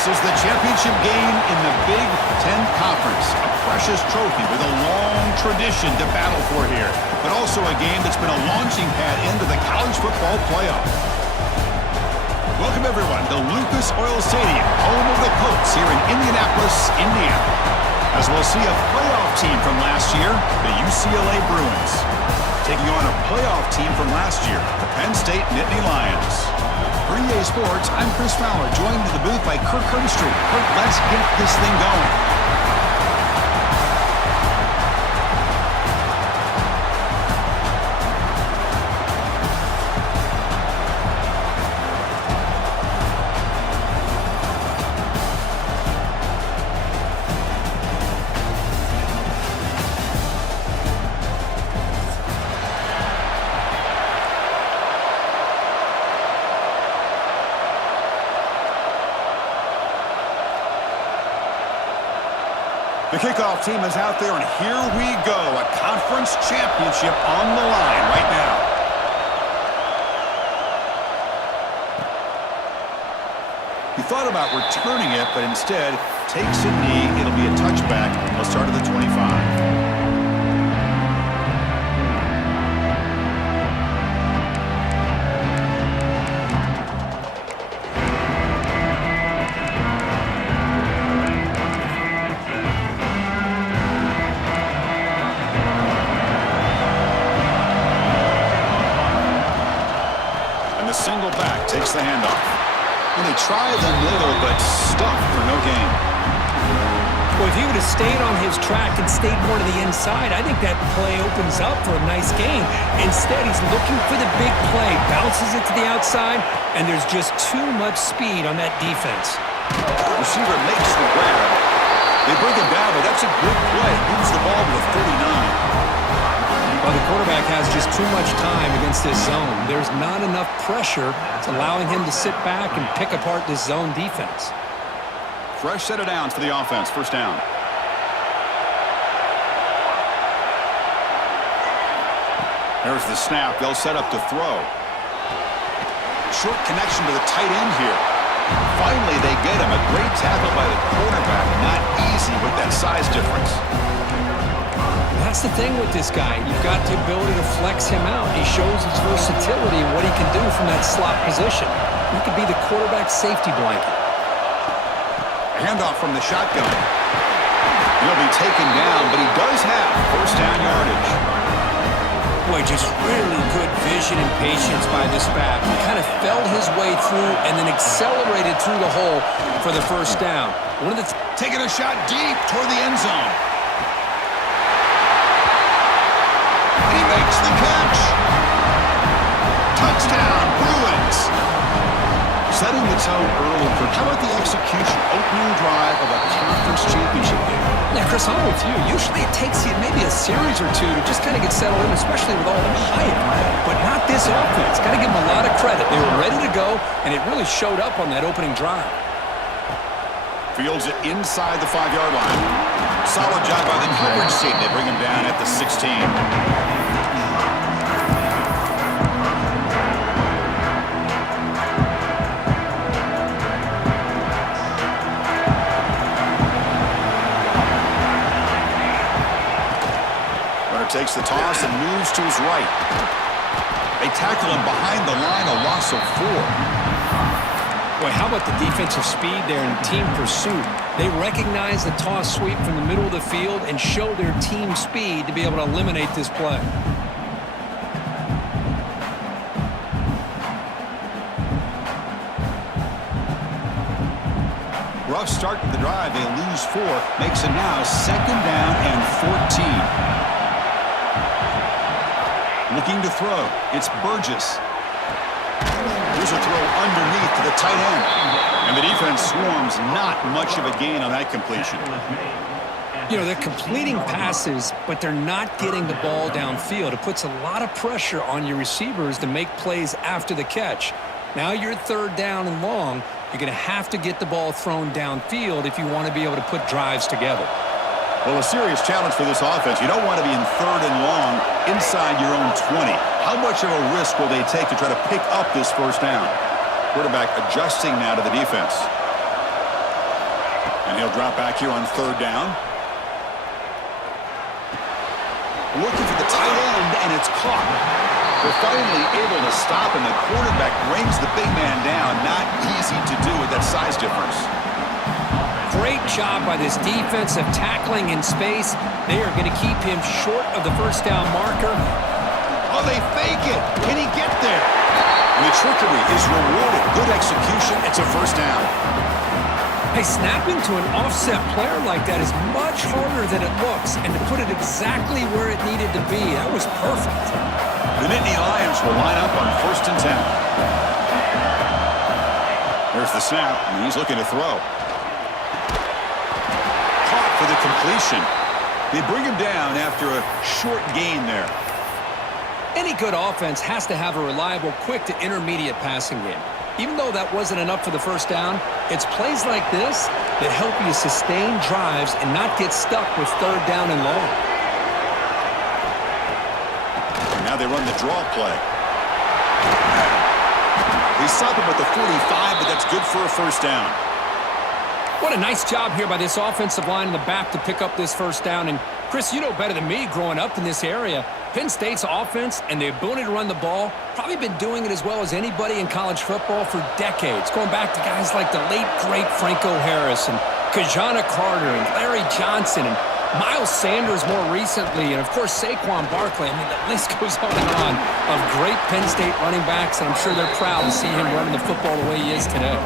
This is the championship game in the Big Ten Conference. A precious trophy with a long tradition to battle for here. But also a game that's been a launching pad into the college football playoff. Welcome, everyone, to Lucas Oil Stadium, home of the Colts here in Indianapolis, Indiana. As we'll see a playoff team from last year, the UCLA Bruins, taking on a playoff team from last year, the Penn State Nittany Lions. For EA Sports, I'm Chris Fowler, joined in the booth by Kirk Street. Kirk, let's get this thing going. The kickoff team is out there, and here we go. A conference championship on the line right now. He thought about returning it, but instead takes a knee. It'll be a touchback. He'll start at the 25. Single back takes the handoff. And they try the middle, but stuffed for no gain. Well, if he would have stayed on his track and stayed more to the inside, I think that play opens up for a nice game. Instead, he's looking for the big play, bounces it to the outside, and there's just too much speed on that defense. Receiver makes the grab. They bring him down, but that's a good play. Moves the ball to the 39. Well, the quarterback has just too much time against this zone. There's not enough pressure to allowing him to sit back and pick apart this zone defense. Fresh set of downs for the offense. First down. There's the snap. They'll set up to throw. Short connection to the tight end here. Finally, they get him. A great tackle by the quarterback. Not easy with that size difference. That's the thing with this guy. You've got the ability to flex him out. He shows his versatility and what he can do from that slot position. He could be the quarterback's safety blanket. Handoff from the shotgun. He'll be taken down, but he does have first down yardage. Boy, just really good vision and patience by this back. He kind of felt his way through and then accelerated through the hole for the first down. Taking a shot deep toward the end zone. He makes the catch. Touchdown, Bruins. Setting the tone early. How about the execution? Opening drive of a conference championship game. Yeah, Chris, I'm with you. Usually it takes you maybe a series or two to just kind of get settled in, especially with all the hype. But not this offense. Got to give them a lot of credit. They were ready to go, and it really showed up on that opening drive. Fields it inside the 5-yard line. Solid job by the coverage team. They bring him down at the 16. Takes the toss and moves to his right. They tackle him behind the line, a loss of 4. Boy, how about the defensive speed there in team pursuit? They recognize the toss sweep from the middle of the field and show their team speed to be able to eliminate this play. Rough start to the drive. They lose 4. Makes it now 2nd down and 14. Looking to throw. It's Burgess. Here's a throw underneath to the tight end. And the defense swarms. Not much of a gain on that completion. You know, they're completing passes, but they're not getting the ball downfield. It puts a lot of pressure on your receivers to make plays after the catch. Now you're 3rd down and long. You're going to have to get the ball thrown downfield if you want to be able to put drives together. Well, a serious challenge for this offense. You don't want to be in 3rd and long inside your own 20. How much of a risk will they take to try to pick up this first down? Quarterback adjusting now to the defense. And he'll drop back here on third down. Looking for the tight end, and it's caught. They're finally able to stop, and the quarterback brings the big man down. Not easy to do with that size difference. Great job by this defense of tackling in space. They are going to keep him short of the first down marker. Oh, they fake it. Can he get there? And the trickery is rewarded. Good execution. It's a first down. Hey, snapping to an offset player like that is much harder than it looks, and to put it exactly where it needed to be, that was perfect. The Nittany Lions will line up on 1st and 10. There's the snap, and he's looking to throw. Caught for the completion. They bring him down after a short gain there. Any good offense has to have a reliable, quick to intermediate passing game. Even though that wasn't enough for the first down, it's plays like this that help you sustain drives and not get stuck with third down and long. And now they run the draw play. They stop him at the 45, but that's good for a first down. What a nice job here by this offensive line in the back to pick up this first down. And Chris, you know better than me growing up in this area, Penn State's offense and the ability to run the ball probably been doing it as well as anybody in college football for decades, going back to guys like the late, great Franco Harris and Kajana Carter and Larry Johnson and Miles Sanders more recently, and, of course, Saquon Barkley. I mean, the list goes on and on of great Penn State running backs, and I'm sure they're proud to see him running the football the way he is today.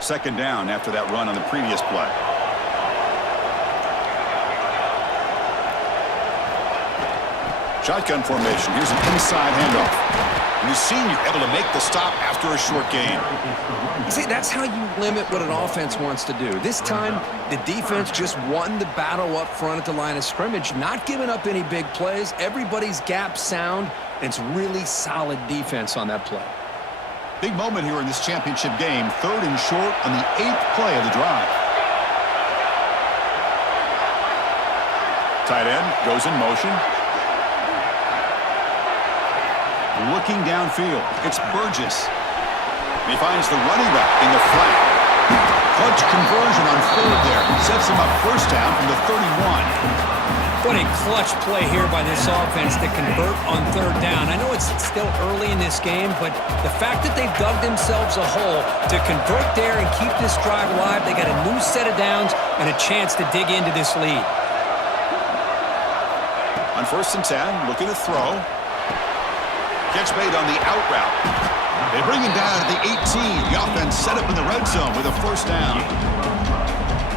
Second down after that run on the previous play. Shotgun formation. Here's an inside handoff. And the senior able to make the stop after a short gain. See, that's how you limit what an offense wants to do. This time, the defense just won the battle up front at the line of scrimmage, not giving up any big plays. Everybody's gap sound, and it's really solid defense on that play. Big moment here in this championship game. 3rd and short on the 8th play of the drive. Tight end goes in motion. Looking downfield. It's Burgess. He finds the running back in the flat. Clutch conversion on 3rd there. Sets him up first down from the 31. What a clutch play here by this offense to convert on 3rd down. I know it's still early in this game, but the fact that they've dug themselves a hole to convert there and keep this drive alive, they got a new set of downs and a chance to dig into this lead. On 1st and 10, looking to throw. Catch made on the out route. They bring him down at the 18. The offense set up in the red zone with a first down.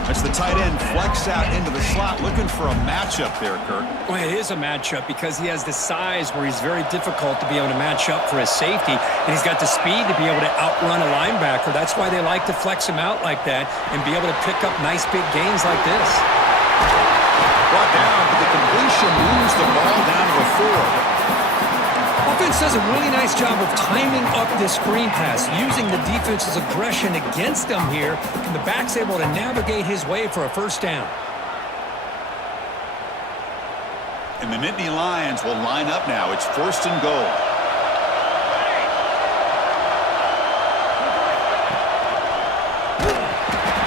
That's the tight end flexed out into the slot, looking for a matchup there, Kirk. Well, it is a matchup because he has the size where he's very difficult to be able to match up for his safety, and he's got the speed to be able to outrun a linebacker. That's why they like to flex him out like that and be able to pick up nice big gains like this. Brought down, but the completion moves the ball down to the 4. Offense does a really nice job of timing up this screen pass, using the defense's aggression against them here, and the back's able to navigate his way for a first down. And the Nittany Lions will line up now. It's 1st and goal.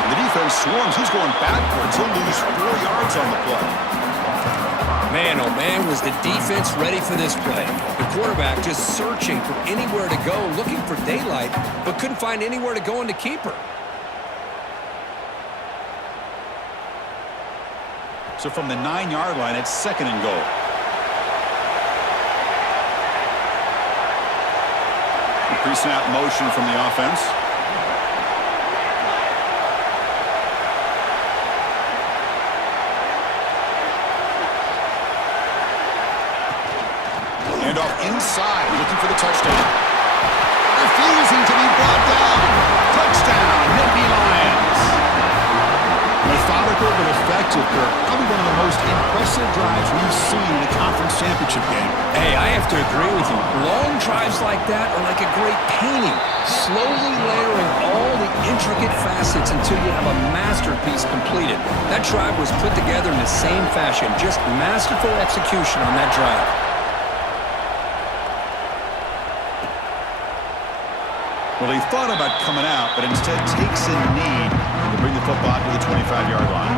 And the defense swarms. He's going backwards. He'll lose 4 yards on the play. Man, oh man, was the defense ready for this play. The quarterback just searching for anywhere to go, looking for daylight, but couldn't find anywhere to go in the keeper. So from the 9-yard line, it's 2nd and goal. Pre-snap motion from the offense. Inside, looking for the touchdown. Refusing to be brought down. impressive, Kirk. Probably one of the most impressive drives we've seen in a conference championship game. Hey, I have to agree with you. Long drives like that are like a great painting, slowly layering all the intricate facets until you have a masterpiece completed. That drive was put together in the same fashion, just masterful execution on that drive. Well, he thought about coming out, but instead takes a knee to bring the football to the 25-yard line.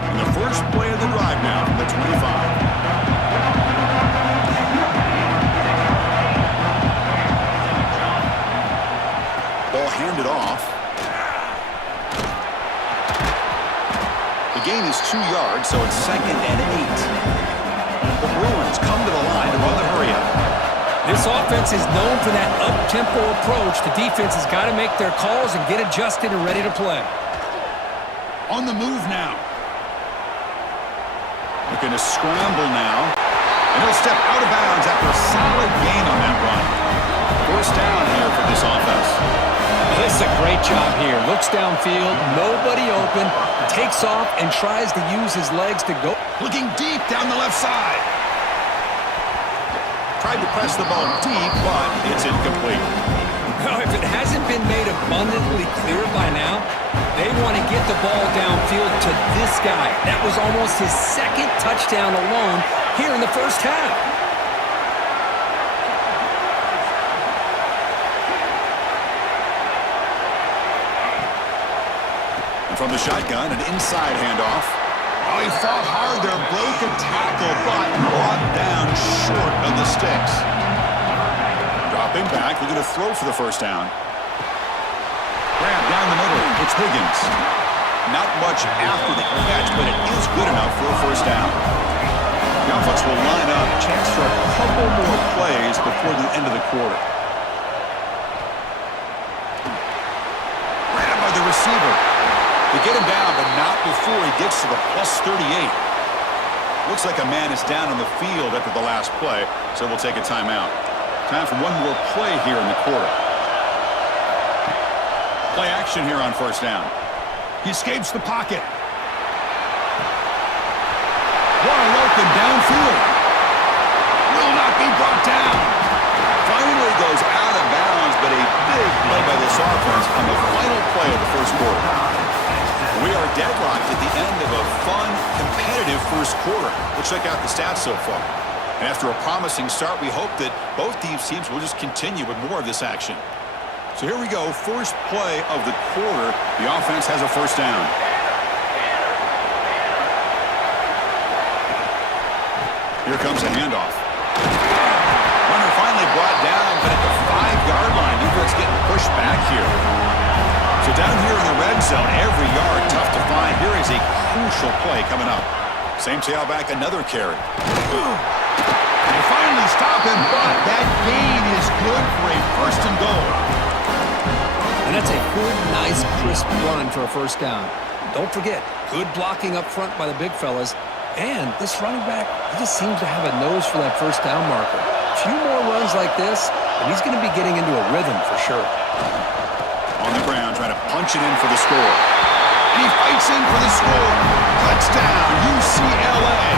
And the first play of the drive now from the 25. Ball handed off. The gain is 2 yards, so it's 2nd and 8. The Bruins come to the line to run the hurry-up. This offense is known for that up-tempo approach. The defense has got to make their calls and get adjusted and ready to play. On the move now. Looking to scramble now. And he'll step out of bounds after a solid gain on that run. First down here for this offense. This is a great job here. Looks downfield, nobody open, takes off and tries to use his legs to go. Looking deep down the left side. Tried to press the ball deep, but it's incomplete. Well, if it hasn't been made abundantly clear by now, they want to get the ball downfield to this guy. That was almost his 2nd touchdown alone here in the first half. From the shotgun, an inside handoff. Oh, he fought hard there, broke a tackle, but brought down short of the sticks. Dropping back, looking to throw for the first down. Grab down the middle, it's Higgins. Not much after the catch, but it is good enough for a first down. The offense will line up, chance for a couple more plays before the end of the quarter. Grabbed by the receiver. They get him down, but not before he gets to the +38. Looks like a man is down on the field after the last play, so we'll take a timeout. Time for one more play here in the quarter. Play action here on first down. He escapes the pocket. Wide open downfield. Will not be brought down. Finally goes out of bounds, but a big play by this offense on the final play of the first quarter. We are deadlocked at the end of a fun, competitive first quarter. Let's check out the stats so far. And after a promising start, we hope that both these teams will just continue with more of this action. So here we go, first play of the quarter. The offense has a first down. Here comes a handoff. Runner finally brought down, but at the 5-yard line, Newbert's getting pushed back here. So down here in the red zone, every yard tough to find. Here is a crucial play coming up. Same tailback, another carry. They finally stop him, but that gain is good for a first and goal. And that's a good, nice, crisp run for a first down. Don't forget, good blocking up front by the big fellas. And this running back, he just seems to have a nose for that first down marker. A few more runs like this, and he's going to be getting into a rhythm for sure. On the ground, trying to punch it in for the score. And he fights in for the score. Touchdown, UCLA.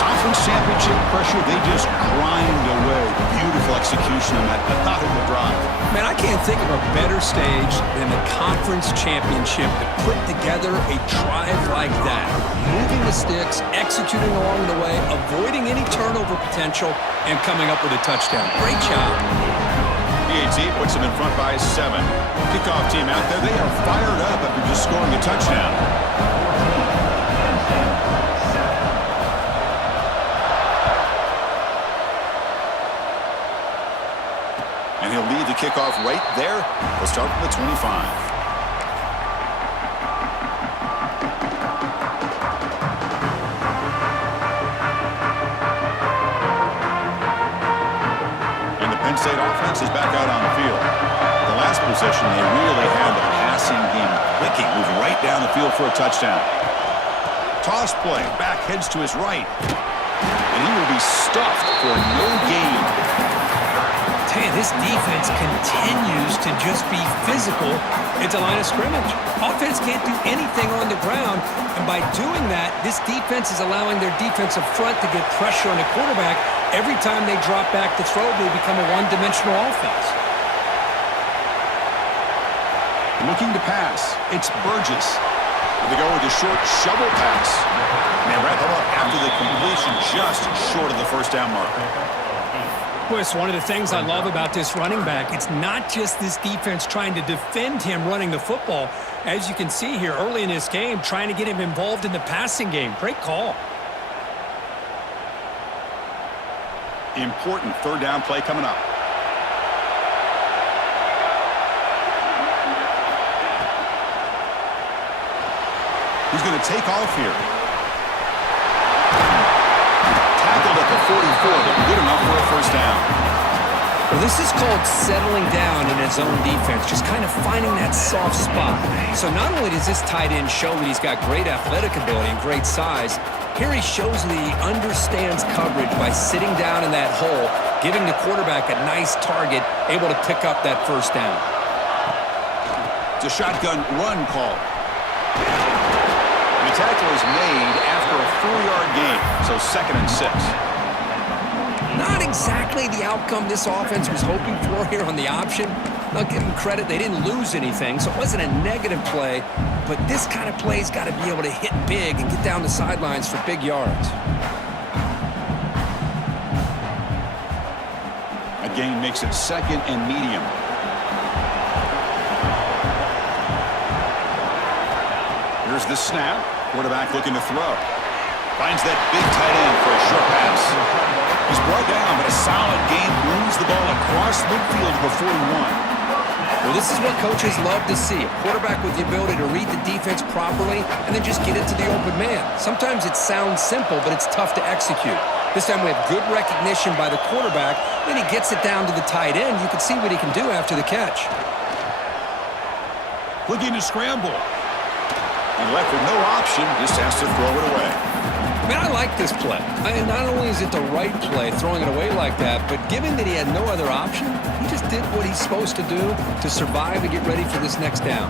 Conference championship pressure, they just grind away. Beautiful execution on that methodical drive. Man, I can't think of a better stage than the conference championship to put together a drive like that. Moving the sticks, executing along the way, avoiding any turnover potential, and coming up with a touchdown. Great job. PAT puts them in front by 7. Kickoff team out there, they are fired up after just scoring a touchdown. And he'll lead the kickoff right there. We'll start from the 25. State offense is back out on the field. The last possession, they really had the passing game clicking, moving right down the field for a touchdown. Toss play, back heads to his right. And he will be stuffed for no gain. Man, This defense continues to just be physical at the line of scrimmage. Offense can't do anything on the ground, and by doing that, this defense is allowing their defensive front to get pressure on the quarterback. Every time they drop back to throw, they become a one-dimensional offense. Looking to pass, it's Burgess. They go with a short shovel pass. And they wrap him up after the completion, just short of the first down marker. Well, it's one of the things I love about this running back. It's not just this defense trying to defend him running the football. As you can see here early in this game, trying to get him involved in the passing game. Great call. Important third down play coming up. He's going to take off here. Tackled at the 44, but good enough for a first down. Well, this is called settling down in his own defense, just kind of finding that soft spot. So not only does this tight end show that he's got great athletic ability and great size, here he shows that he understands coverage by sitting down in that hole, giving the quarterback a nice target, able to pick up that first down. It's a shotgun run call. The tackle is made after a 4-yard gain, so 2nd and 6. Not exactly the outcome this offense was hoping for here on the option. I'll give them credit, they didn't lose anything, so it wasn't a negative play, but this kind of play's got to be able to hit big and get down the sidelines for big yards. A gain makes it 2nd and medium. Here's the snap. Quarterback looking to throw. Finds that big tight end for a short pass. He's brought down, but a solid gain moves the ball across midfield to the 41. Well, this is what coaches love to see. A quarterback with the ability to read the defense properly and then just get it to the open man. Sometimes it sounds simple, but it's tough to execute. This time we have good recognition by the quarterback. Then he gets it down to the tight end. You can see what he can do after the catch. Looking to scramble. And left with no option, just has to throw it away. Man, I like this play. Not only is it the right play, throwing it away like that, but given that he had no other option, he just did what he's supposed to do to survive and get ready for this next down.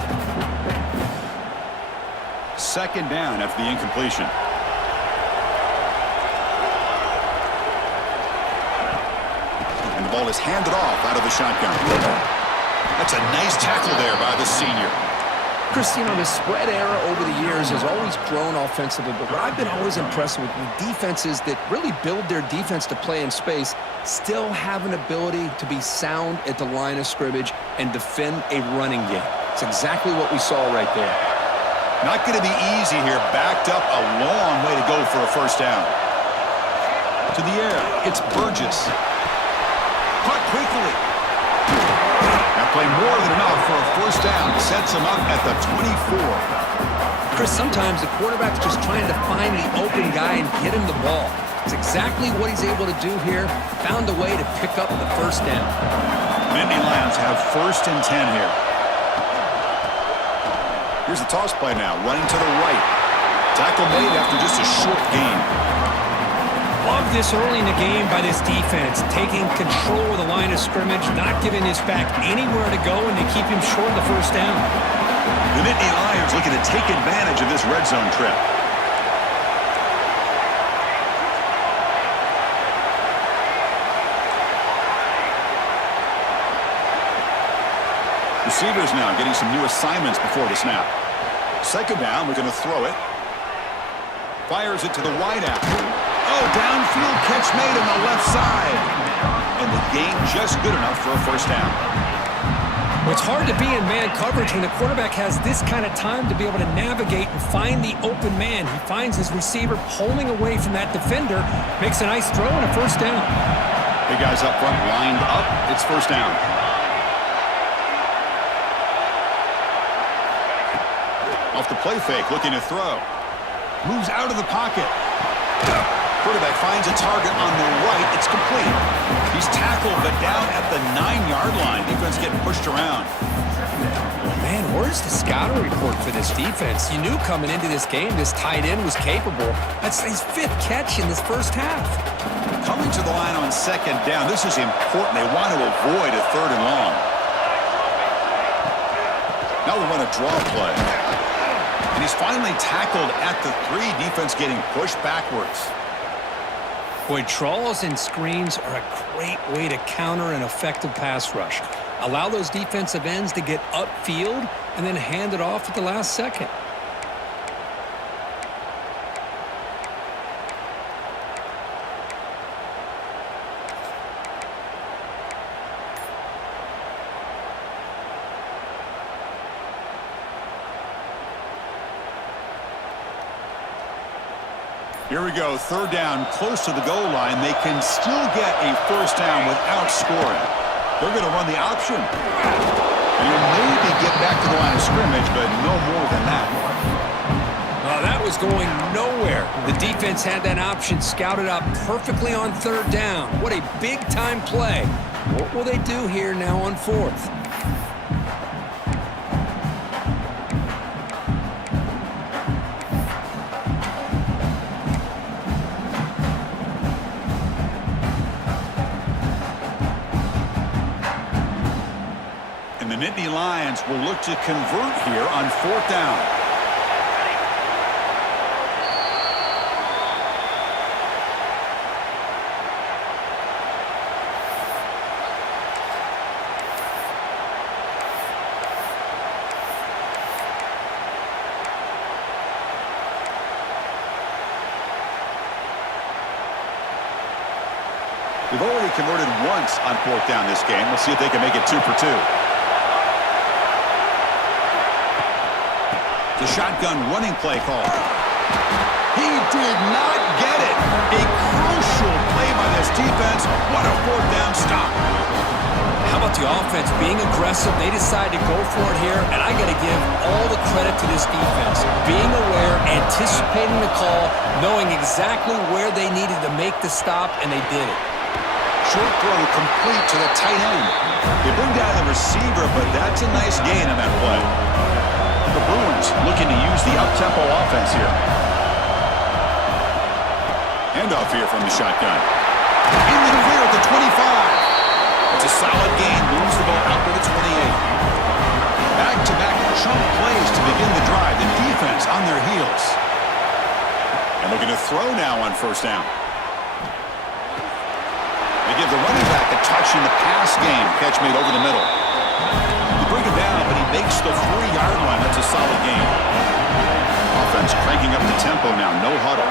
2nd down after the incompletion. And the ball is handed off out of the shotgun. That's a nice tackle there by the senior. Chris, you know, the spread era over the years has always grown offensively, but what I've been always impressed with defenses that really build their defense to play in space still have an ability to be sound at the line of scrimmage and defend a running game. It's exactly what we saw right there. Not going to be easy here. Backed up a long way to go for a first down. To the air, it's Burgess. Caught quickly. That play more than enough for a first down. Sets him up at the 24. Chris, sometimes the quarterback's just trying to find the open guy and get him the ball. It's exactly what he's able to do here. Found a way to pick up the first down. Nittany Lions have 1st and 10 here. Here's the toss play now. Running to the right. Tackle made after just a short gain. Love this early in the game by this defense, taking control of the line of scrimmage, not giving this back anywhere to go, and they keep him short of the first down. The Nittany Lions looking to take advantage of this red zone trip. Receivers now getting some new assignments before the snap. 2nd down, we're going to throw it. Fires it to the wide out. Oh, downfield catch made on the left side. And the gain just good enough for a first down. Well, it's hard to be in man coverage when the quarterback has this kind of time to be able to navigate and find the open man. He finds his receiver pulling away from that defender, makes a nice throw and a first down. Big guys up front lined up. It's first down. Off the play fake, looking to throw. Moves out of the pocket. Quarterback finds a target on the right. It's complete. He's tackled, but down at the 9-yard line. Defense getting pushed around. Man, where's the scouting report for this defense? You knew coming into this game this tight end was capable. That's his 5th catch in this first half. Coming to the line on second down, this is important. They want to avoid a third and long. Now we run a draw play. And he's finally tackled at the 3. Defense getting pushed backwards. Boy, draws and screens are a great way to counter an effective pass rush. Allow those defensive ends to get upfield and then hand it off at the last second. Here we go, third down, close to the goal line. They can still get a first down without scoring. They're going to run the option. And you'll maybe get back to the line of scrimmage, but no more than that. That was going nowhere. The defense had that option scouted out perfectly on third down. What a big-time play. What will they do here now on fourth? The Nittany Lions will look to convert here on fourth down. They've already converted once on fourth down this game. Let's see if they can make it 2 for 2. The shotgun running play call. He did not get it. A crucial play by this defense. What a fourth down stop. How about the offense being aggressive? They decided to go for it here, and I got to give all the credit to this defense. Being aware, anticipating the call, knowing exactly where they needed to make the stop, and they did it. Short throw complete to the tight end. They bring down the receiver, but that's a nice gain on that play. The Bruins looking to use the up-tempo offense here. Handoff here from the shotgun. In the clear at the 25. It's a solid gain. Moves the ball out to the 28. Back-to-back chunk plays to begin the drive. The defense on their heels. And looking to throw now on first down. They give the running back a touch in the pass game. Catch made over the middle. Bring it down, but he makes the 3-yard line. That's a solid game. Offense cranking up the tempo now. No huddle.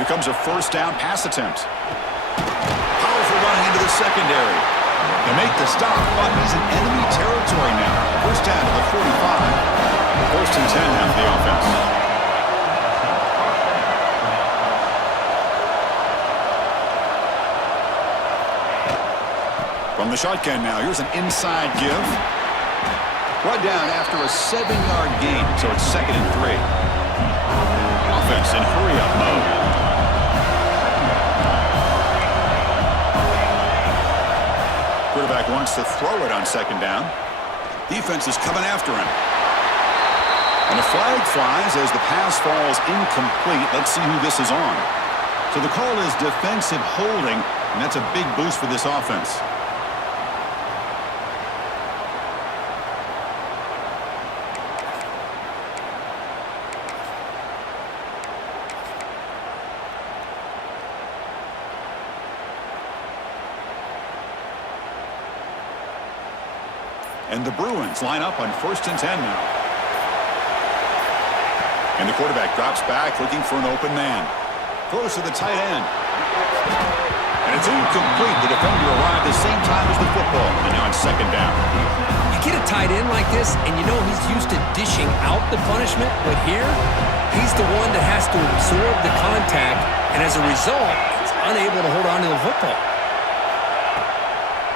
Here comes a first down pass attempt. Powerful running into the secondary. They make the stop, but he's in enemy territory now. First down to the 45. First and 10 now for the offense. From the shotgun now, here's an inside give. Brought down after a 7-yard gain, so it's 2nd and 3. Offense in hurry-up mode. Quarterback wants to throw it on 2nd down. Defense is coming after him. And the flag flies as the pass falls incomplete. Let's see who this is on. So the call is defensive holding, and that's a big boost for this offense. And the Bruins line up on 1st and 10 now. And the quarterback drops back looking for an open man. Throws to the tight end. And it's incomplete. The defender arrived at the same time as the football. And now it's 2nd down. You get a tight end like this, and you know he's used to dishing out the punishment. But here, he's the one that has to absorb the contact. And as a result, he's unable to hold on to the football.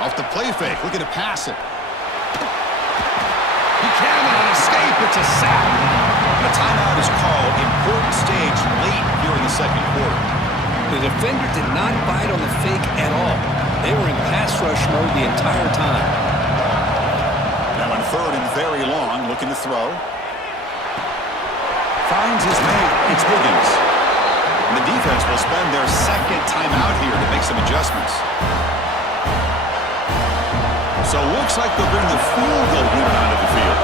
Off the play fake. Looking to pass it. He cannot escape. It's a sack. And a timeout is called. Important stage late here in the 2nd quarter. The defender did not bite on the fake at all. They were in pass rush mode the entire time. Now on 3rd and very long, looking to throw. Finds his man. It's Wiggins. And the defense will spend their second timeout here to make some adjustments. So it looks like they'll bring the field goal unit onto the field.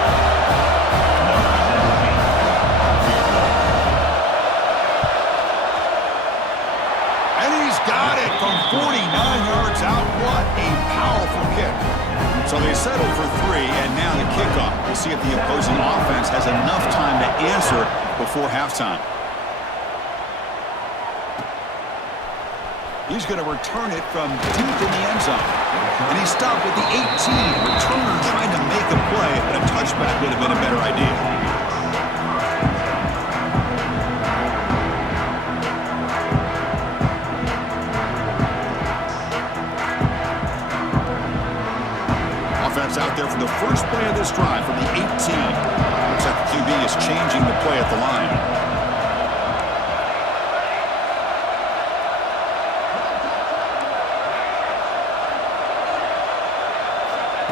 And he's got it from 49 yards out. What a powerful kick. So they settled for 3, and now the kickoff. We'll see if the opposing offense has enough time to answer before halftime. He's going to return it from deep in the end zone. And he stopped at the 18. Returner trying to make a play, but a touchback would have been a better idea. Offense out there for the first play of this drive from the 18. Looks like the QB is changing the play at the line.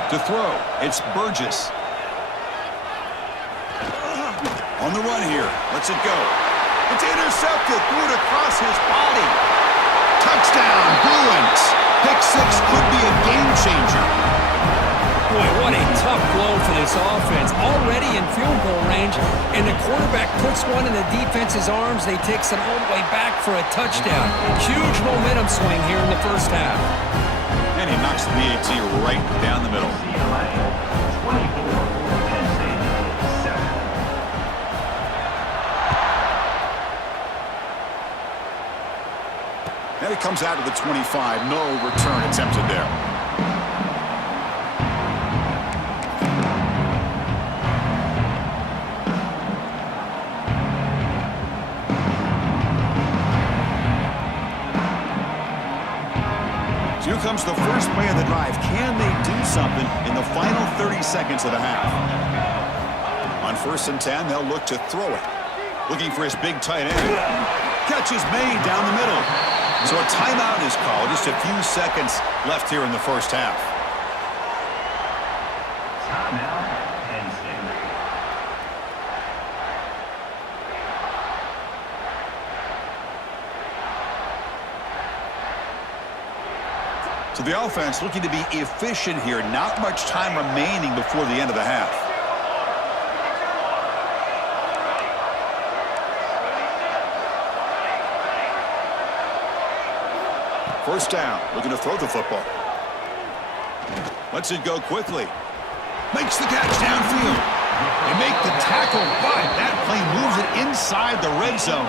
To throw, it's Burgess. On the run here, lets it go. It's intercepted, threw it across his body. Touchdown, Bruins. Pick 6 could be a game changer. Boy, what a tough blow for this offense. Already in field goal range, and the quarterback puts one in the defense's arms. They takes it all the way back for a touchdown. Huge momentum swing here in the first half. And he knocks the PAT right down the middle. And he comes out of the 25. No return attempted there. Here comes the first play of the drive. Can they do something in the final 30 seconds of the half? On 1st and 10, they'll look to throw it. Looking for his big tight end. Catch is made down the middle. So a timeout is called. Just a few seconds left here in the first half. So the offense looking to be efficient here. Not much time remaining before the end of the half. First down, looking to throw the football. Lets it go quickly. Makes the catch downfield. They make the tackle, but that play moves it inside the red zone.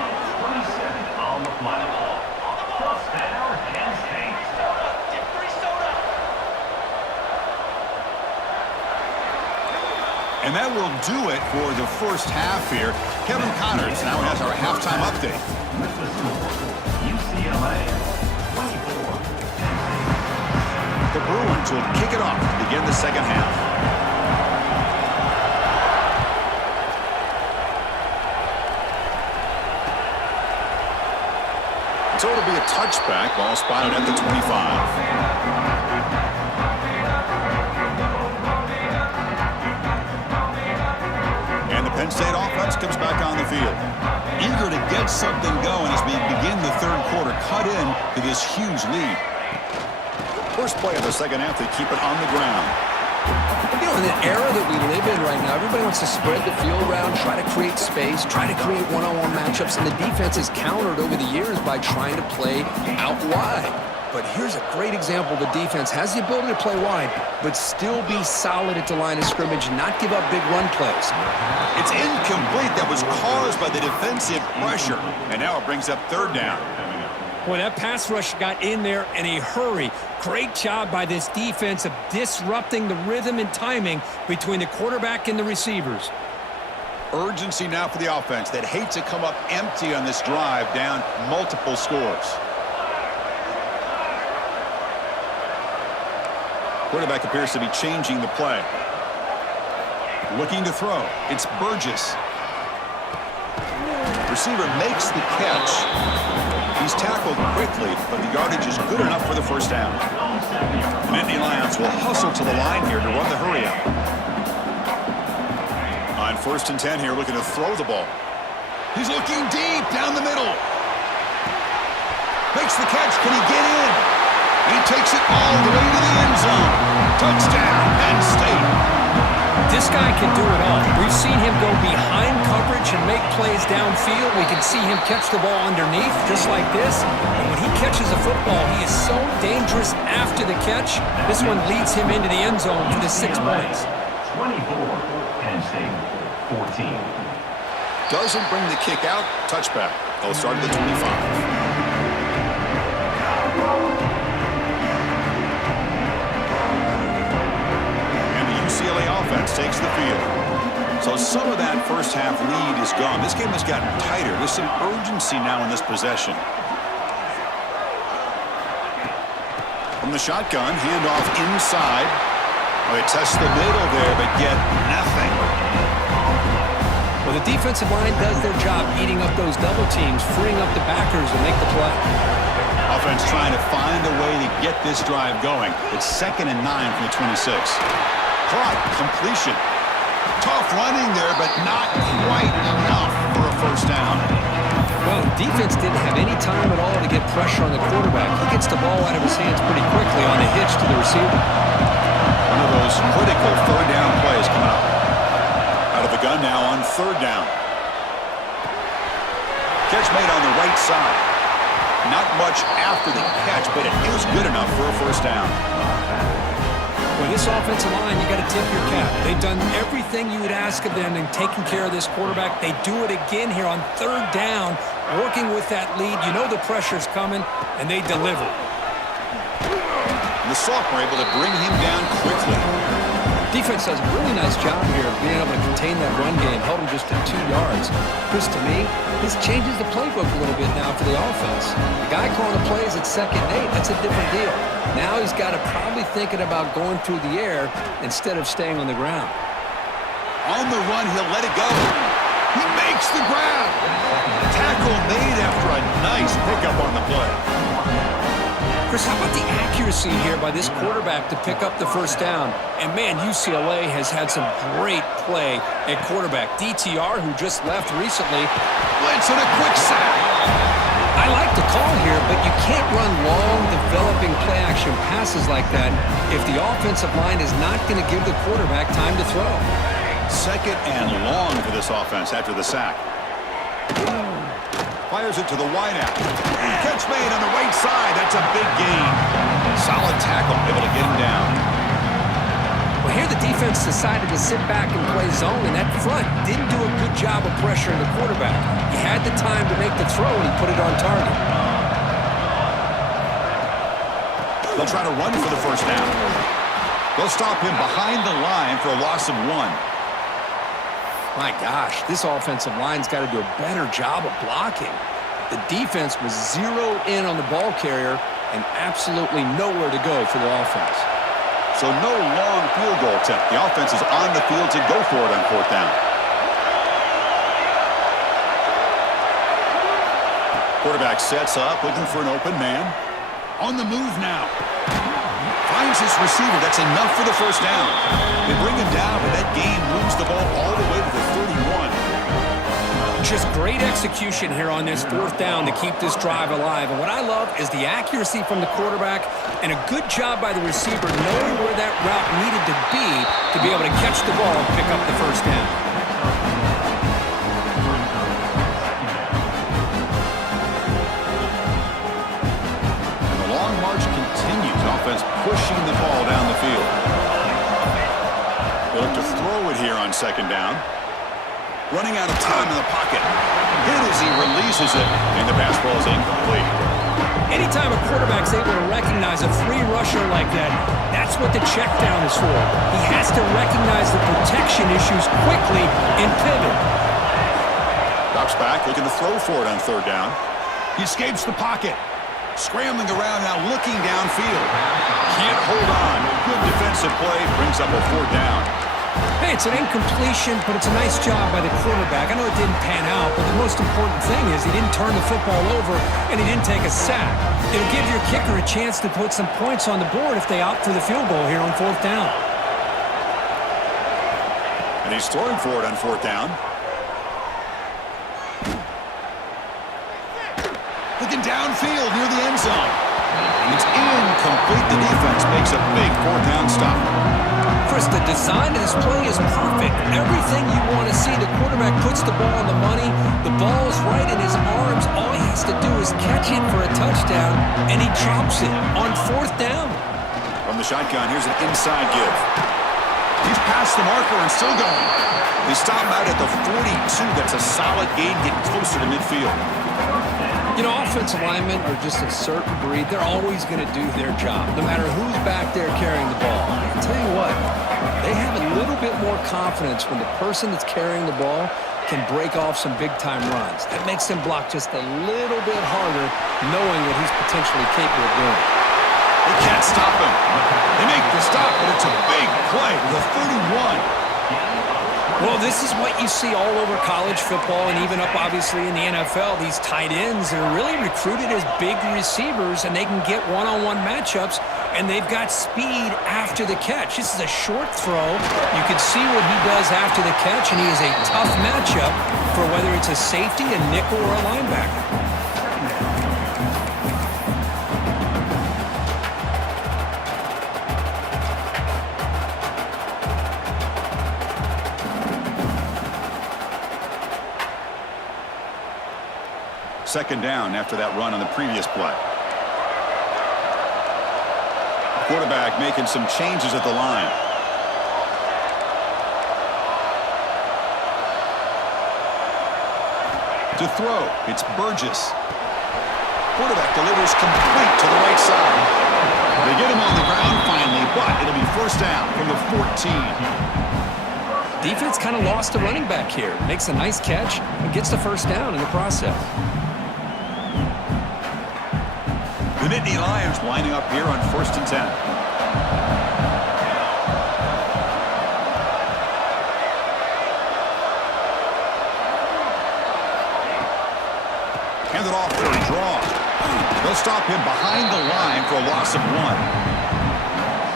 And that will do it for the first half here. Kevin Connors now has our halftime update. UCLA, 24. The Bruins will kick it off to begin the second half. So it'll be a touchback, ball spotted at the 25. Penn State offense comes back on the field. Eager to get something going as we begin the third quarter. Cut in to this huge lead. First play of the second half, they keep it on the ground. You know, in the era that we live in right now, everybody wants to spread the field around, try to create space, try to create one-on-one matchups, and the defense is countered over the years by trying to play out wide. But here's a great example. The defense has the ability to play wide, but still be solid at the line of scrimmage and not give up big run plays. It's incomplete. That was caused by the defensive pressure. And now it brings up third down. Boy, that pass rush got in there in a hurry. Great job by this defense of disrupting the rhythm and timing between the quarterback and the receivers. Urgency now for the offense that hates to come up empty on this drive, down multiple scores. Quarterback appears to be changing the play. Looking to throw. It's Burgess. Receiver makes the catch. He's tackled quickly, but the yardage is good enough for the first down. And Indy Lions will hustle to the line here to run the hurry up. On 1st and 10 here, looking to throw the ball. He's looking deep down the middle. Makes the catch. Can he get in? He takes it all the way to the end zone. Touchdown, Penn State. This guy can do it all. We've seen him go behind coverage and make plays downfield. We can see him catch the ball underneath, just like this. And when he catches a football, he is so dangerous after the catch. This one leads him into the end zone for the 6 points. 24, Penn State, 14. Doesn't bring the kick out. Touchback. They'll start at the 25. UCLA offense takes the field. So some of that first half lead is gone. This game has gotten tighter. There's some urgency now in this possession. From the shotgun, handoff inside. They test the middle there, but get nothing. Well, the defensive line does their job eating up those double teams, freeing up the backers to make the play. Offense trying to find a way to get this drive going. It's 2nd and 9 from the 26. Caught, completion. Tough running there, but not quite enough for a first down. Well, defense didn't have any time at all to get pressure on the quarterback. He gets the ball out of his hands pretty quickly on the hitch to the receiver. One of those critical third down plays coming up. Out of the gun now on 3rd down. Catch made on the right side. Not much after the catch, but it is good enough for a first down. Well, this offensive line, you got to tip your cap. They've done everything you would ask of them in taking care of this quarterback. They do it again here on 3rd down, working with that lead. You know the pressure's coming, and they deliver. And the sophomore able to bring him down quickly. Defense does a really nice job here of being able to contain that run game, held him just at 2 yards. Chris, to me, this changes the playbook a little bit now for the offense. The guy calling the plays at 2nd and 8, that's a different deal. Now he's got to probably thinking about going through the air instead of staying on the ground. On the run, he'll let it go. He makes the grab. Tackle made after a nice pickup on the play. Chris, how about the accuracy here by this quarterback to pick up the first down? And, man, UCLA has had some great play at quarterback. DTR, who just left recently. Blitz and a quick sack. I like the call here, but you can't run long, developing play-action passes like that if the offensive line is not going to give the quarterback time to throw. 2nd and long for this offense after the sack. Fires it to the wideout. Catch made on the right side. That's a big gain. Solid tackle, able to get him down. Well, here the defense decided to sit back and play zone, and that front didn't do a good job of pressuring the quarterback. He had the time to make the throw, and he put it on target. They'll try to run for the first down. They'll stop him behind the line for a loss of 1. My gosh, this offensive line's got to do a better job of blocking. The defense was zeroed in on the ball carrier and absolutely nowhere to go for the offense. So no long field goal attempt. The offense is on the field to go for it on 4th down. Quarterback sets up, looking for an open man. On the move now. Finds his receiver. That's enough for the first down. They bring him down, but that game moves the ball all the way to the 31. Just great execution here on this 4th down to keep this drive alive. And what I love is the accuracy from the quarterback and a good job by the receiver knowing where that route needed to be able to catch the ball and pick up the first down. And the long march continues. Offense pushing the ball down the field. They look to throw it here on 2nd down. Running out of time in the pocket. Hit as he releases it, and the pass ball is incomplete. Anytime a quarterback's able to recognize a free rusher like that, that's what the check down is for. He has to recognize the protection issues quickly and pivot. Drops back, looking to throw for it on 3rd down. He escapes the pocket. Scrambling around now, looking downfield. Can't hold on. Good defensive play, brings up a 4th down. Hey, it's an incompletion, but it's a nice job by the quarterback. I know it didn't pan out, but the most important thing is he didn't turn the football over and he didn't take a sack. It'll give your kicker a chance to put some points on the board if they opt for the field goal here on 4th down. And he's throwing for it on fourth down. Looking downfield near the end zone. It's incomplete. The defense makes a big fourth down stop. Chris, the design of this play is perfect. Everything you want to see. The quarterback puts the ball on the money. The ball's right in his arms. All he has to do is catch it for a touchdown, and he drops it on fourth down. From the shotgun, here's an inside give. He's past the marker and still going. They stop him out at the 42. That's a solid gain, getting closer to midfield. You know, offensive linemen are just a certain breed. They're always going to do their job, no matter who's back there carrying the ball. I'll tell you what, they have a little bit more confidence when the person that's carrying the ball can break off some big-time runs. That makes them block just a little bit harder, knowing what he's potentially capable of doing. They can't stop him. They make the stop, but it's a big play with a 31. Well, this is what you see all over college football and even up, obviously, in the NFL. These tight ends are really recruited as big receivers, and they can get one-on-one matchups, and they've got speed after the catch. This is a short throw. You can see what he does after the catch, and he is a tough matchup for whether it's a safety, a nickel, or a linebacker. Second down after that run on the previous play. Quarterback making some changes at the line. To throw, it's Burgess. Quarterback delivers complete to the right side. They get him on the ground finally, but it'll be first down from the 14. Defense kind of lost a running back here. Makes a nice catch and gets the first down in the process. The Nittany Lions lining up here on 1st and 10. Hand it off for a draw. They'll stop him behind the line for a loss of 1.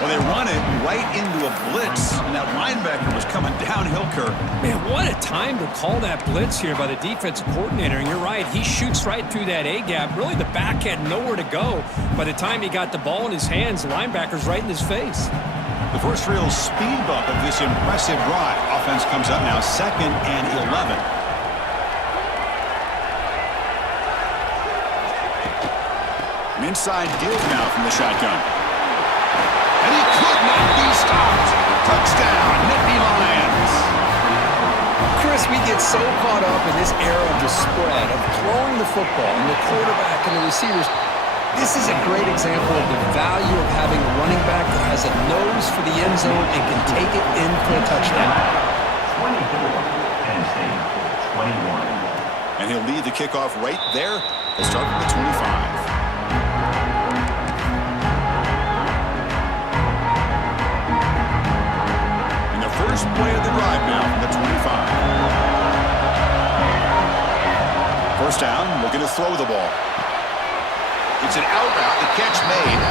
Well, they run it right into a blitz, and that linebacker was coming downhill, Kirk. Man, what a time to call that blitz here by the defensive coordinator. And you're right, he shoots right through that A-gap. Really, the back had nowhere to go. By the time he got the ball in his hands, the linebacker's right in his face. The first real speed bump of this impressive drive. Offense comes up now 2nd and 11. An inside deal now from the shotgun. And he could not be stopped. Touchdown, Nittany Lions. Chris, we get so caught up in this era of the spread, of throwing the football, and the quarterback and the receivers. This is a great example of the value of having a running back that has a nose for the end zone and can take it in for a touchdown. 24, Penn State, 21. And he'll lead the kickoff right there. They'll start from the 25. First play of the drive now from the 25. First down, looking to throw the ball. It's an out route, the catch made.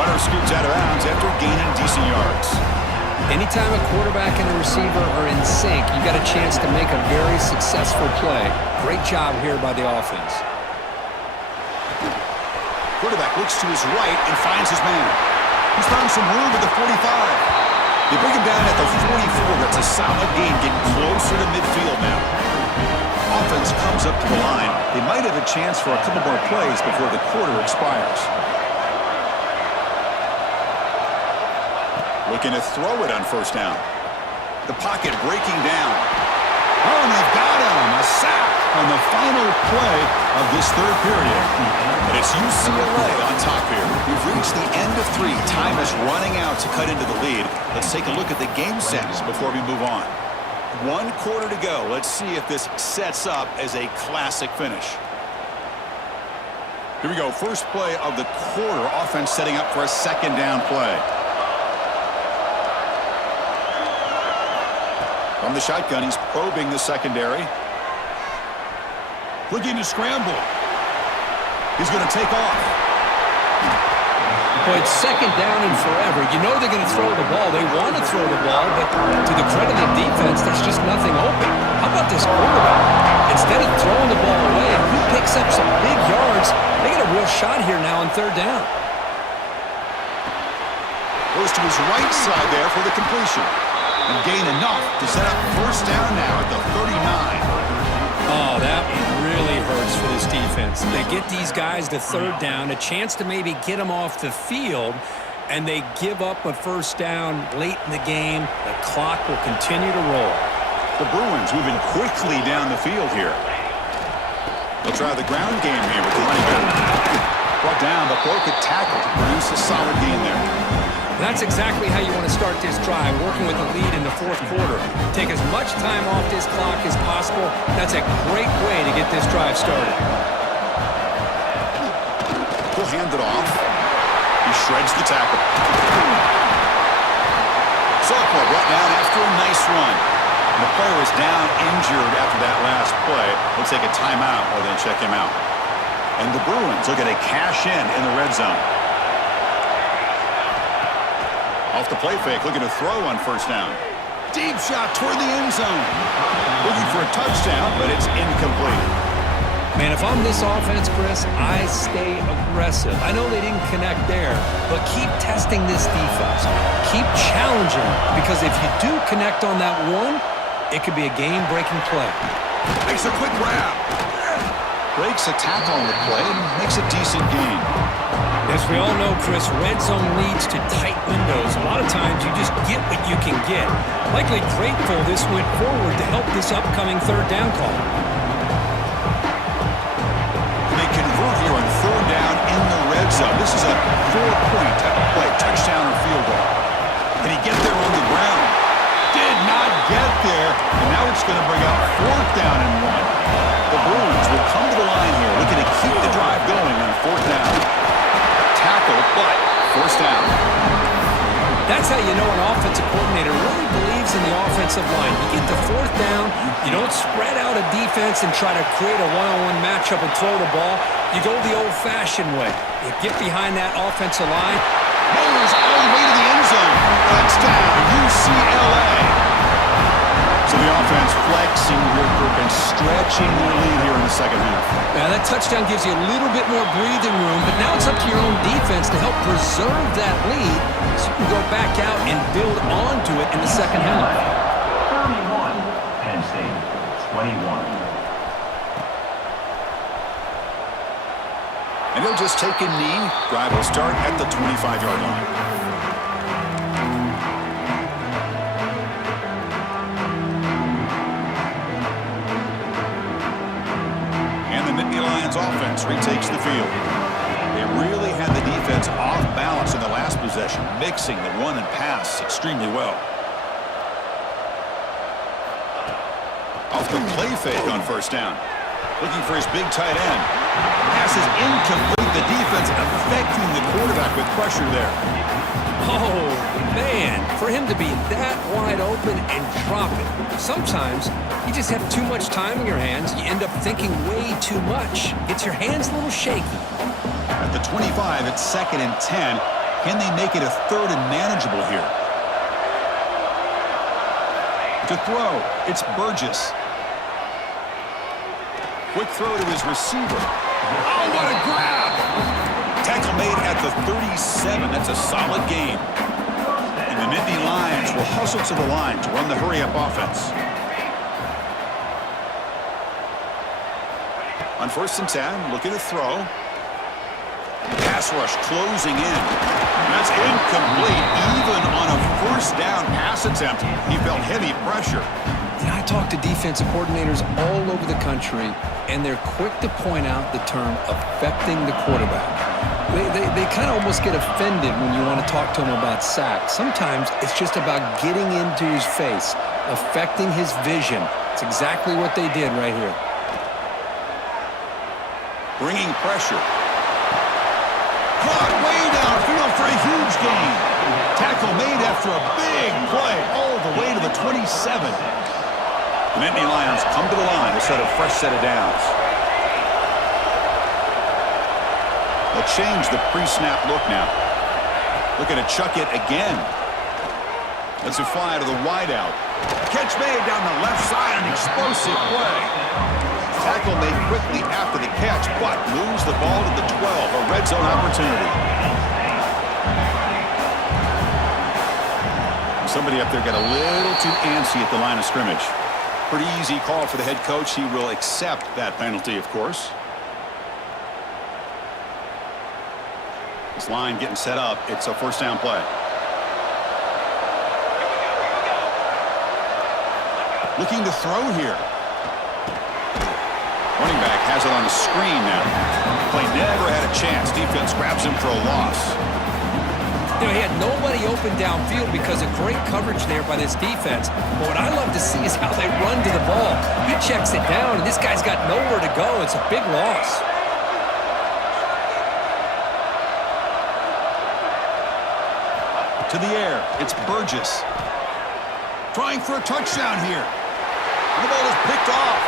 Runner scoots out of bounds after gaining decent yards. Anytime a quarterback and a receiver are in sync, you got a chance to make a very successful play. Great job here by the offense. Quarterback looks to his right and finds his man. He's found some room at the 45. They bring him down at the 44. That's a solid gain, getting closer to midfield now. Offense comes up to the line. They might have a chance for a couple more plays before the quarter expires. Looking to throw it on first down. The pocket breaking down. Oh, and they've got him. A sack on the final play of this third period. And it's UCLA on top here. We've reached the end of 3. Time is running out to cut into the lead. Let's take a look at the game sets before we move on. 1 quarter to go. Let's see if this sets up as a classic finish. Here we go. First play of the quarter. Offense setting up for a second down play. From the shotgun, he's probing the secondary. Looking to scramble. He's going to take off. Well, it's second down and forever. You know they're going to throw the ball. They want to throw the ball, but to the credit of the defense, there's just nothing open. How about this quarterback? Instead of throwing the ball away, he picks up some big yards. They get a real shot here now on third down. Goes to his right side there for the completion. And gain enough to set up first down now at the 39. Oh, that really hurts for this defense. They get these guys to third down, a chance to maybe get them off the field, and they give up a first down late in the game. The clock will continue to roll. The Bruins moving quickly down the field here. They'll try the ground game here with the running back. Brought down, but broke a tackle to produce a solid gain there. That's exactly how you want to start this drive, working with a lead in the fourth quarter. Take as much time off this clock as possible. That's a great way to get this drive started. He'll hand it off. He shreds the tackle. Sophomore brought down after a nice run. And the player was down injured after that last play. They'll take a timeout while they check him out. And the Bruins looking to cash in the red zone. Off the play fake, looking to throw on first down. Deep shot toward the end zone. Looking for a touchdown, but it's incomplete. Man, if I'm this offense, Chris, I stay aggressive. I know they didn't connect there, but keep testing this defense. Keep challenging, because if you do connect on that one, it could be a game-breaking play. Makes a quick grab. Breaks a tackle on the play and makes a decent gain. As we all know, Chris, red zone leads to tight windows. A lot of times you just get what you can get. Likely grateful this went forward to help this upcoming third down call. They convert here on third down in the red zone. This is a 4-point type of play, touchdown or field goal. Can he get there on the ground? Did not get there, and now it's going to bring out fourth down and 1. The Bruins will come to the line here, looking to keep the drive going on fourth down. Tackle, but first down. That's how you know an offensive coordinator really believes in the offensive line. You get to fourth down, you don't spread out a defense and try to create a one-on-one matchup and throw the ball. You go the old-fashioned way. You get behind that offensive line. Motors all the way to the end zone. Touchdown, UCLA. So the offense flexing real quick and stretching their lead here in the second half. Now that touchdown gives you a little bit more breathing room, but now it's up to your own defense to help preserve that lead so you can go back out and build onto it in the second half. 31, Penn State, 21. And he'll just take a knee. Drive will start at the 25-yard line. Offense retakes the field. They really had the defense off balance in the last possession, mixing the run and pass extremely well. Off the play fake on first down. Looking for his big tight end. Pass is incomplete. The defense affecting the quarterback with pressure there. Oh, man, for him to be that wide open and drop it. Sometimes you just have too much time in your hands. You end up thinking way too much. Gets your hands a little shaky. At the 25, it's 2nd and 10. Can they make it a third and manageable here? To throw, it's Burgess. Quick throw to his receiver. Oh, what a grab! Tackle made at the 37. That's a solid game. And the Nittany Lions will hustle to the line to run the hurry-up offense. On 1st and 10, looking to throw. Pass rush closing in. And that's incomplete. Even on a first down pass attempt, he felt heavy pressure. Yeah, I talk to defensive coordinators all over the country, and they're quick to point out the term affecting the quarterback. They kind of almost get offended when you want to talk to them about sacks. Sometimes it's just about getting into his face, affecting his vision. It's exactly what they did right here. Bringing pressure. Caught way downfield for a huge gain. Tackle made after a big play all the way to the 27. The Nittany Lions come to the line to set a fresh set of downs. They'll change the pre-snap look now. Looking to chuck it again. Let's it fly to the wideout. Catch made down the left side, an explosive play. Tackle made quickly after the catch, but moves the ball to the 12, a red zone opportunity. Somebody up there got a little too antsy at the line of scrimmage. Pretty easy call for the head coach. He will accept that penalty, of course. This line getting set up. It's a first down play. Looking to throw here. Running back has it on the screen now. Play never had a chance. Defense grabs him for a loss. You know, he had nobody open downfield because of great coverage there by this defense. But what I love to see is how they run to the ball. He checks it down, and this guy's got nowhere to go. It's a big loss. To the air, it's Burgess. Trying for a touchdown here. And the ball is picked off.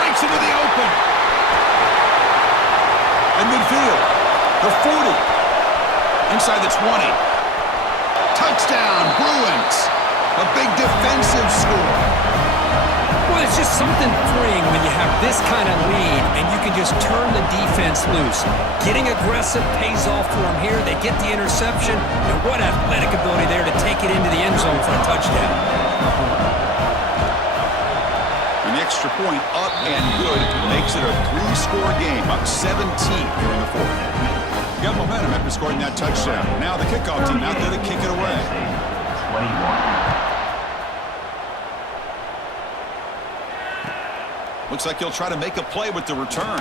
Breaks into the open. In midfield, the 40. Inside the 20. Touchdown, Bruins. A big defensive score. Well, it's just something freeing when you have this kind of lead and you can just turn the defense loose. Getting aggressive pays off for them here. They get the interception, and what athletic ability there to take it into the end zone for a touchdown. An extra point up and good makes it a 3-score game, up 17 here in the fourth. Got momentum after scoring that touchdown. Now the kickoff team out there to kick it away. 21. Looks like he'll try to make a play with the return.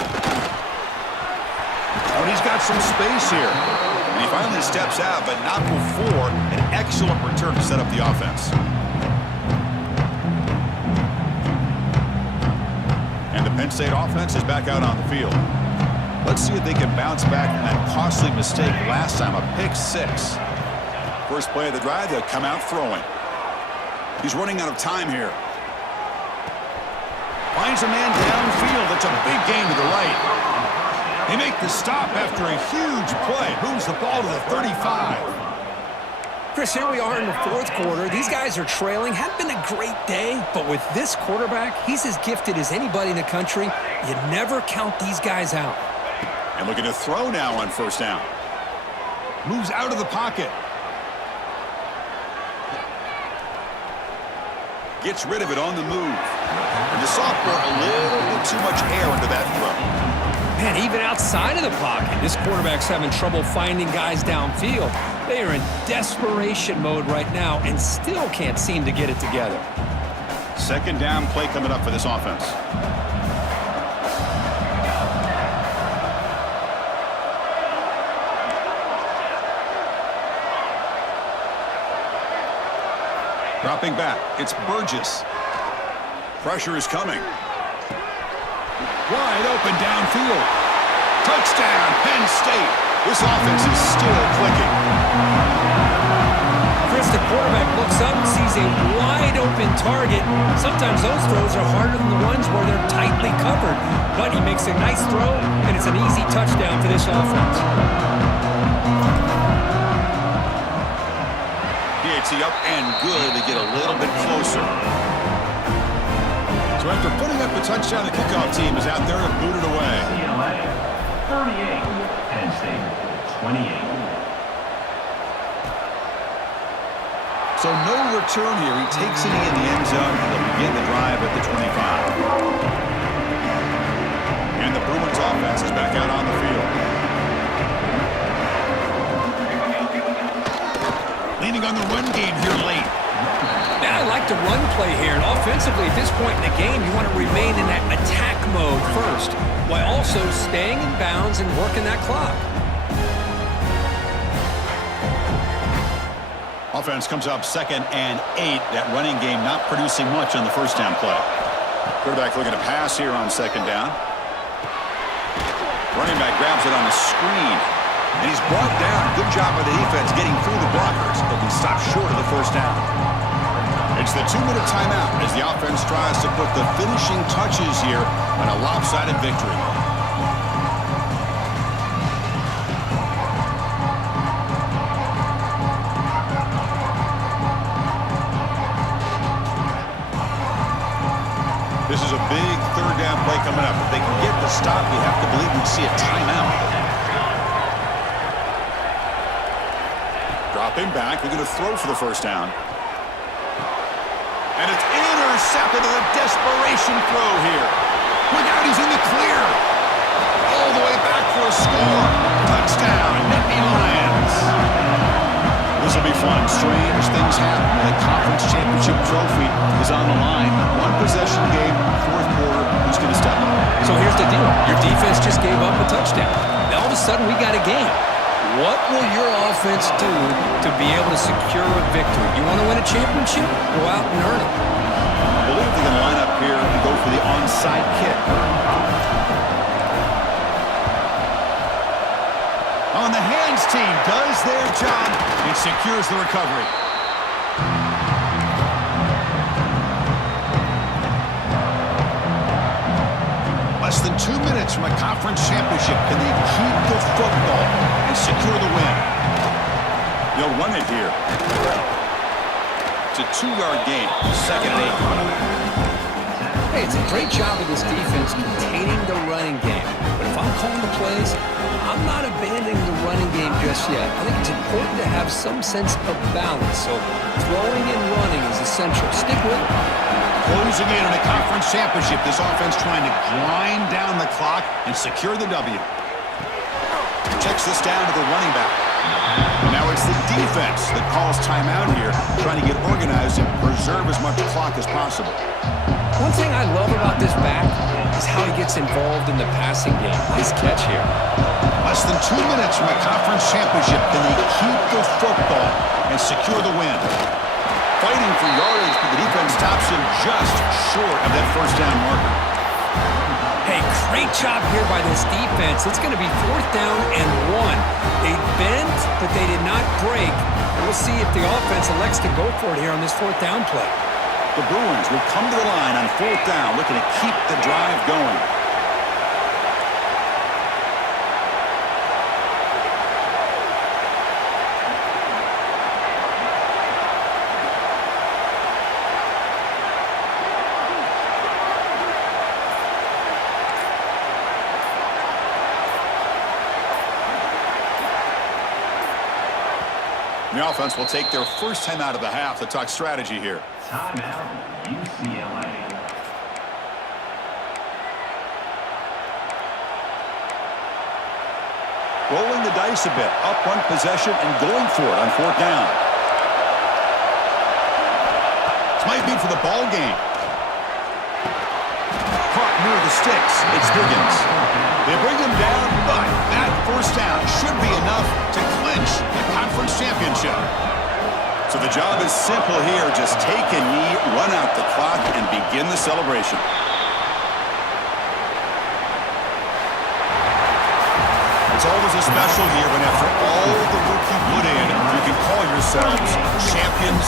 But he's got some space here. And he finally steps out, but not before an excellent return to set up the offense. And the Penn State offense is back out on the field. Let's see if they can bounce back from that costly mistake last time, a pick 6. First play of the drive, they'll come out throwing. He's running out of time here. Finds a man downfield. That's a big gain to the right. They make the stop after a huge play. Moves the ball to the 35. Chris, here we are in the fourth quarter. These guys are trailing. Hadn't been a great day, but with this quarterback, he's as gifted as anybody in the country. You never count these guys out. And looking to throw now on first down. Moves out of the pocket. Gets rid of it on the move. And the sophomore a little bit too much air into that throw. Man, even outside of the pocket, this quarterback's having trouble finding guys downfield. They are in desperation mode right now and still can't seem to get it together. Second down play coming up for this offense. Dropping back, it's Burgess. Pressure is coming. Wide open downfield. Touchdown, Penn State. This offense is still clicking. Chris, the quarterback looks up and sees a wide open target. Sometimes those throws are harder than the ones where they're tightly covered. But he makes a nice throw, and it's an easy touchdown for this offense. Up and good to get a little bit closer. So after putting up a touchdown, the kickoff team is out there to boot it away. UCLA 38, Penn State 28. So no return here. He takes it in the end zone and they'll begin the drive at the 25. And the Bruins offense is back out on the field. Leaning on the run game here late. Yeah, I like the run play here. And offensively, at this point in the game, you want to remain in that attack mode first, while also staying in bounds and working that clock. Offense comes up 2nd and 8. That running game not producing much on the first down play. Quarterback looking to pass here on 2nd down. Running back grabs it on the screen. And he's brought down. Good job by the defense getting through the blockers, but he stopped short of the first down. It's the 2-minute timeout as the offense tries to put the finishing touches here on a lopsided victory. clock, we have to believe we'd see a timeout. Dropping back, they're going to throw for the first down. And it's intercepted in a desperation throw here. Look out, he's in the clear. All the way back for a score. Touchdown, Nittany Lions. This will be fun. Strange things happen when a conference championship trophy is on the line. One possession game, fourth quarter, who's going to step up? So here's the deal. Your defense just gave up a touchdown. Now all of a sudden we got a game. What will your offense do to be able to secure a victory? You want to win a championship? Go out and earn it. I believe they're going to line up here and go for the onside kick. On the hands team does their job and secures the recovery. Less than 2 minutes from a conference championship. Can they keep the football and secure the win? They'll run it here. It's a 2-yard gain, 2nd and 8. Hey, it's a great job of this defense containing the running game. But if I'm calling the plays, I'm not abandoning the running game just yet. I think it's important to have some sense of balance. So throwing and running is essential. Stick with it. Closing in on a conference championship, this offense trying to grind down the clock and secure the W. Checks this down to the running back. Now it's the defense that calls timeout here, trying to get organized and preserve as much clock as possible. One thing I love about this back is how he gets involved in the passing game. His catch here. Less than 2 minutes from a conference championship. Can they keep the football and secure the win? Fighting for yardage, but the defense stops him just short of that first down marker. Hey, great job here by this defense. It's going to be 4th down and 1. They bent, but they did not break. We'll see if the offense elects to go for it here on this 4th down play. The Bruins will come to the line on 4th down, looking to keep the drive going. The offense will take their first time out of the half to talk strategy here. Timeout, UCLA. Rolling the dice a bit, up one possession and going for it on 4th down. This might be for the ball game. Caught near the sticks. It's Higgins. They bring him down, but that first down should be enough to clinch the conference championship. So the job is simple here. Just take a knee, run out the clock, and begin the celebration. It's always a special year when after all the work you put in, you can call yourselves champions.